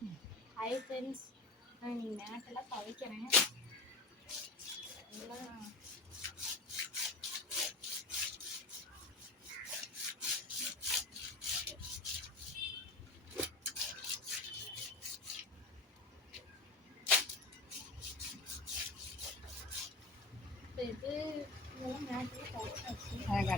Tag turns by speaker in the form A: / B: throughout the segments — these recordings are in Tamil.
A: ஹாய் ஃப்ரெண்ட்ஸ் நான் இன்னைக்கு மேட்டெல்லாம் துவைக்கிறேன் எல்லாம் இப்போ இது இதெல்லாம் மேட்டெல்லாம் துவைச்சாச்சு
B: அதை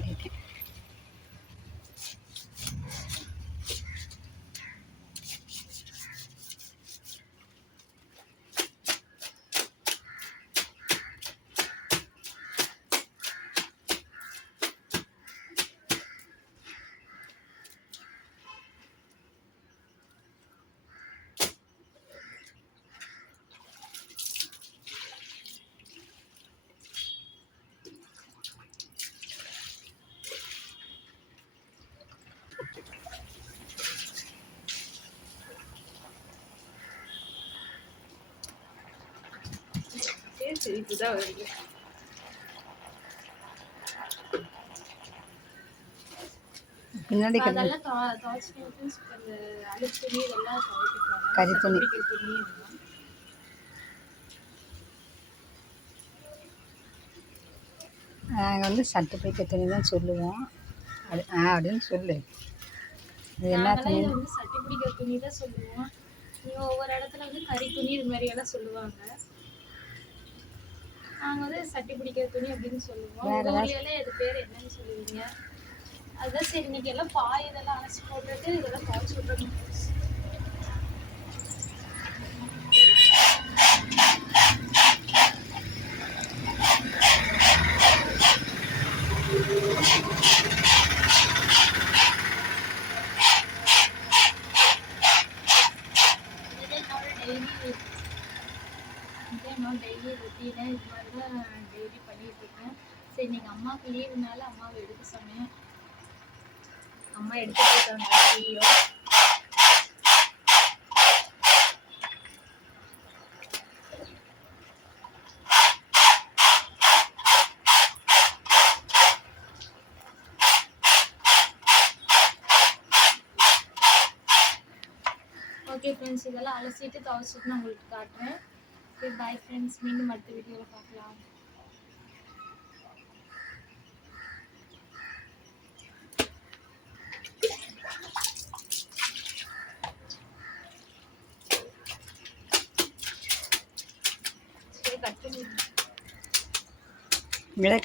A: சிரிப்பு தான் வருது
B: பின்னாடி
A: போறேன்.
B: கறி துணி. நாங்கள் வந்து சட்டை பிடிக்க துணி தான் சொல்லுவோம். அப்படி ஆ அப்படின்னு சொல்லு. இது என்ன துணி?
A: சட்டி பிடிக்கிற துணி தான் சொல்லுவோம். ஒவ்வொரு இடத்துல வந்து கறி துணி இது மாதிரி எல்லாம் சொல்லுவாங்க. நாங்க வந்து சட்டி பிடிக்கிற துணி அப்படின்னு சொல்லுவோம்.
B: வேற
A: உங்க ஊர்ல எல்லாம் இது பேர் என்னன்னு சொல்லுவீங்க. அதுதான் சரி இன்னைக்கு எல்லாம் பாய் இதெல்லாம் அரைச்சி போட்டுட்டு இதெல்லாம் துவைச்சு விட்டுறணும் இது என்னோட டெய்லி இது என்னோட டெய்லி ரொட்டீனு இது மாதிரி தான் டெய்லி பண்ணிகிட்ருக்கேன் இருக்கேன். சரி இன்றைக்கி அம்மாவுக்கு லீவுனால அம்மாவை எடுக்க சொன்னேன். அம்மா எடுத்துகிட்டு இருக்காங்க வீடியோ ஓகே ஃப்ரெண்ட்ஸ் இதெல்லாம் அலசிட்டு துவைச்சிட்டு நான் உங்களுக்கு காட்டுறேன். ஓகே பாய் ஃப்ரெண்ட்ஸ் மீண்டும் அடுத்த வீடியோவில் பார்க்கலாம்.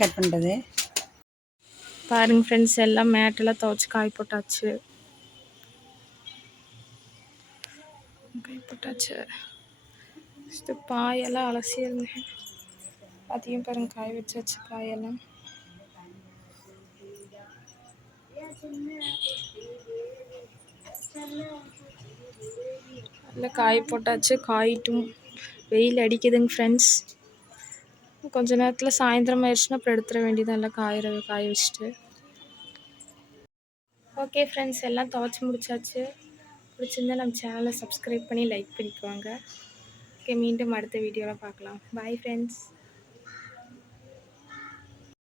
A: கட்
B: பண்ணுறது
A: பாருங்க ஃப்ரெண்ட்ஸ் எல்லாம் மேட்டெல்லாம் துவைச்சி காய போட்டாச்சு. காய போட்டாச்சு. ஃபஸ்ட்டு பாயெல்லாம் அலசியிருந்தேன் அதையும் பாருங்க காய வச்சாச்சு பாயெல்லாம். நல்லா காய போட்டாச்சு காயிட்டும். வெயில் அடிக்குதுங்க ஃப்ரெண்ட்ஸ் கொஞ்ச நேரத்தில் சாயந்தரம் ஆயிடுச்சுன்னா அப்புறம் எடுத்துட வேண்டியதாக நல்லா காயிற காய வச்சுட்டு. ஓகே ஃப்ரெண்ட்ஸ் எல்லாம் துவைச்சி முடிச்சாச்சு. பிடிச்சிருந்தா நம்ம சேனலை சப்ஸ்கிரைப் பண்ணி லைக் பண்ணிக்குவாங்க ஓகே மீண்டும் அடுத்த வீடியோவில் பார்க்கலாம் பாய் ஃப்ரெண்ட்ஸ்